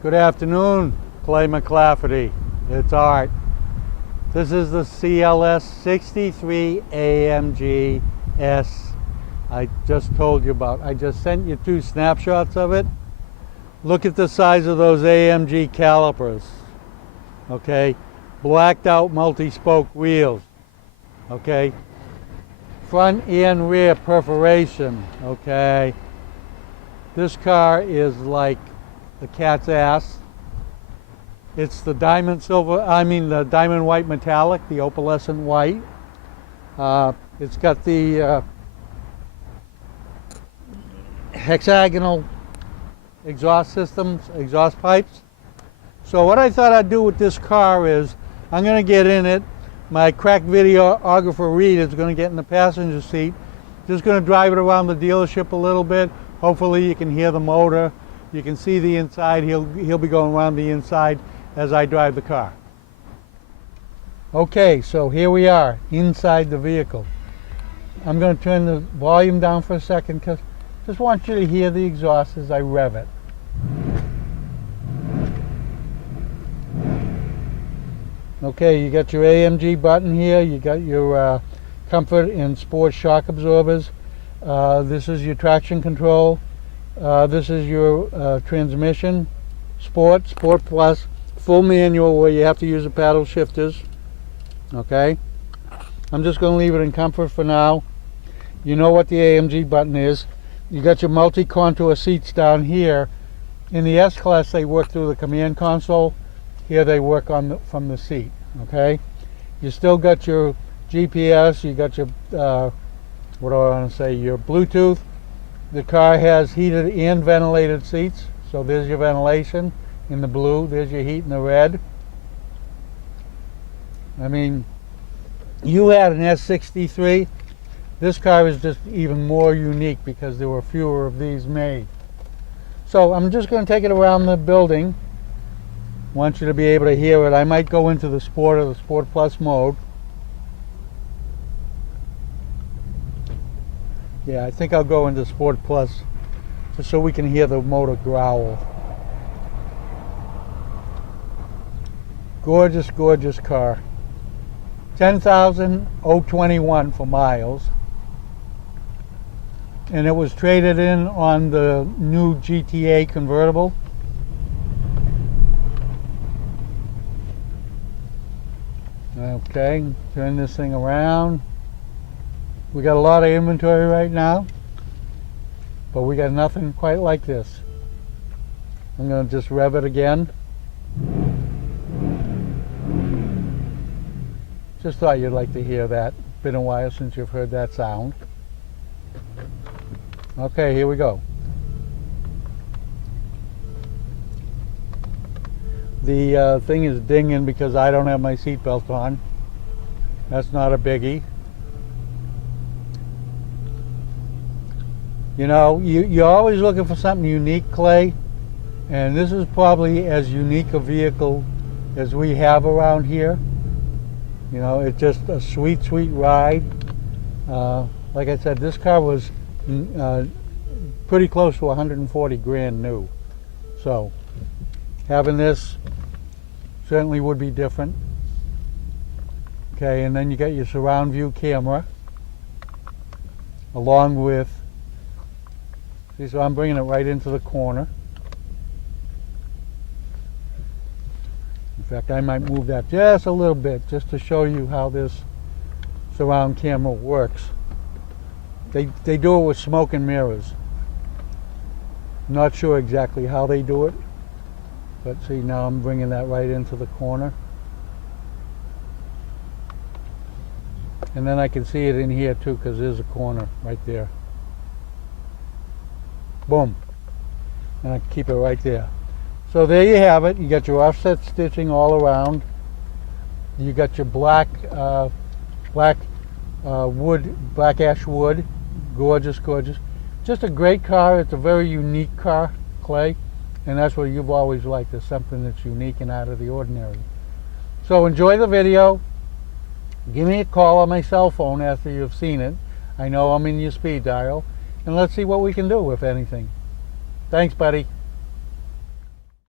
Good afternoon, Clay McClafferty. It's Art. This is the CLS 63 AMG S I just told you about. I just sent you 2 snapshots of it. Look at the size of those AMG calipers. Okay, blacked out multi-spoke wheels. Okay, front and rear perforation. Okay, this car is like the cat's ass. It's the diamond white metallic, the opalescent white. It's got the hexagonal exhaust systems, exhaust pipes. So what I thought I'd do with this car is I'm going to get in it. My crack videographer Reed is going to get in the passenger seat. Just going to drive it around the dealership a little bit. Hopefully you can hear the motor. You can see the inside. He'll be going around the inside as I drive the car. Okay, so here we are inside the vehicle. I'm going to turn the volume down for a second because I just want you to hear the exhaust as I rev it. Okay, you got your AMG button here. You got your comfort and sport shock absorbers. This is your traction control. This is your transmission, Sport Plus, full manual where you have to use the paddle shifters. Okay, I'm just going to leave it in comfort for now. You know what the AMG button is. You got your multi-contour seats down here. In the S-Class they work through the command console. Here they work from the seat. Okay, you still got your GPS. You got your what do I want to say? Your Bluetooth. The car has heated and ventilated seats, so there's your ventilation in the blue, there's your heat in the red. I mean, you had an S63. This car is just even more unique because there were fewer of these made. So I'm just going to take it around the building. I want you to be able to hear it. I might go into the Sport or the Sport Plus mode. Yeah, I think I'll go into Sport Plus just so we can hear the motor growl. Gorgeous, gorgeous car. 10,021 for miles. And it was traded in on the new GTA convertible. Okay, turn this thing around. We got a lot of inventory right now, but we got nothing quite like this. I'm going to just rev it again. Just thought you'd like to hear that. Been a while since you've heard that sound. Okay, here we go. The thing is dinging because I don't have my seatbelt on. That's not a biggie. You know, you're always looking for something unique, Clay, and this is probably as unique a vehicle as we have around here. You know, it's just a sweet, sweet ride. Like I said, this car was pretty close to 140 grand new. So having this certainly would be different. Okay, and then you got your surround view camera along with, see, so I'm bringing it right into the corner. In fact, I might move that just a little bit just to show you how this surround camera works. They do it with smoke and mirrors. Not sure exactly how they do it, but see, now I'm bringing that right into the corner. And then I can see it in here too because there's a corner right there. Boom. And I keep it right there. So there you have it. You got your offset stitching all around. You got your black ash wood. Gorgeous, gorgeous. Just a great car. It's a very unique car, Clay. And that's what you've always liked, is something that's unique and out of the ordinary. So enjoy the video. Give me a call on my cell phone after you've seen it. I know I'm in your speed dial. And let's see what we can do, if anything. Thanks, buddy.